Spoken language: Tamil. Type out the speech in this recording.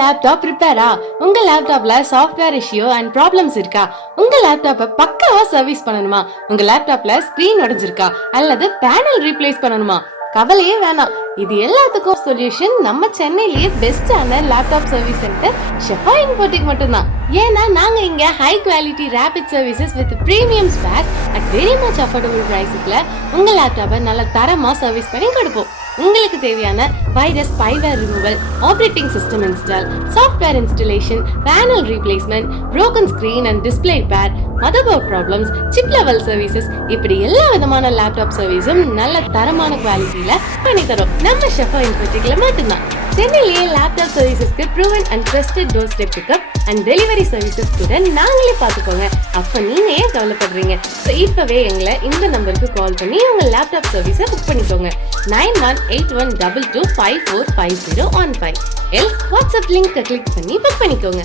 லேப்டாப் ரிப்பேரா? உங்க லேப்டாப்ல சாஃப்ட்வேர் இஷ்யூ அண்ட் ப்ராப்ளம்ஸ் இருக்கா? உங்க லேப்டாப்பை பக்காவா சர்வீஸ் பண்ணணுமா? உங்க லேப்டாப்ல ஸ்கிரீன் உடைஞ்சிருக்கா அல்லது பேனல் ரீப்ளேஸ் பண்ணணுமா? கவலையே வேணாம். இது எல்லாத்துக்கும் சொல்யூஷன் நம்ம சென்னையிலேயே பெஸ்டான laptop service centre Shefa Infotech மட்டும்தான். ஏன்னா நாங்க இங்க high quality rapid services with premium spares at very much affordable பிரைஸ்ல உங்க லேப்டாப்பை நல்ல தரமா சர்வீஸ் பண்ணி கொடுப்போம். உங்களுக்கு தேவையான virus, spyware removal, operating system install, software installation, panel replacement, broken screen and display repair, motherboard problems, chip level services, இப்படி எல்லா விதமான லேப்டாப் சர்வீஸும் நல்ல தரமான குவாலிட்டியில பண்ணி தரோம். நம்ம ஷெஃபா இன்ஃபோடெக்ல மட்டும்தான். சென்னையிலேயே லேப்டாப் சர்வீசஸ்க்கு proven and trusted doorstep pickup and delivery services கூட நாங்களே பார்த்துக்கோங்க. அப்போ நீங்க ஏன் கவலைப்படுறீங்க? ஸோ இப்பவே எங்களை இந்த நம்பருக்கு கால் பண்ணி உங்க லேப்டாப் சர்வீஸை புக் பண்ணிக்கோங்க. 918122545015. எல்ஸ் வாட்ஸ்அப் லிங்க் கிளிக் பண்ணி புக் பண்ணிக்கோங்க.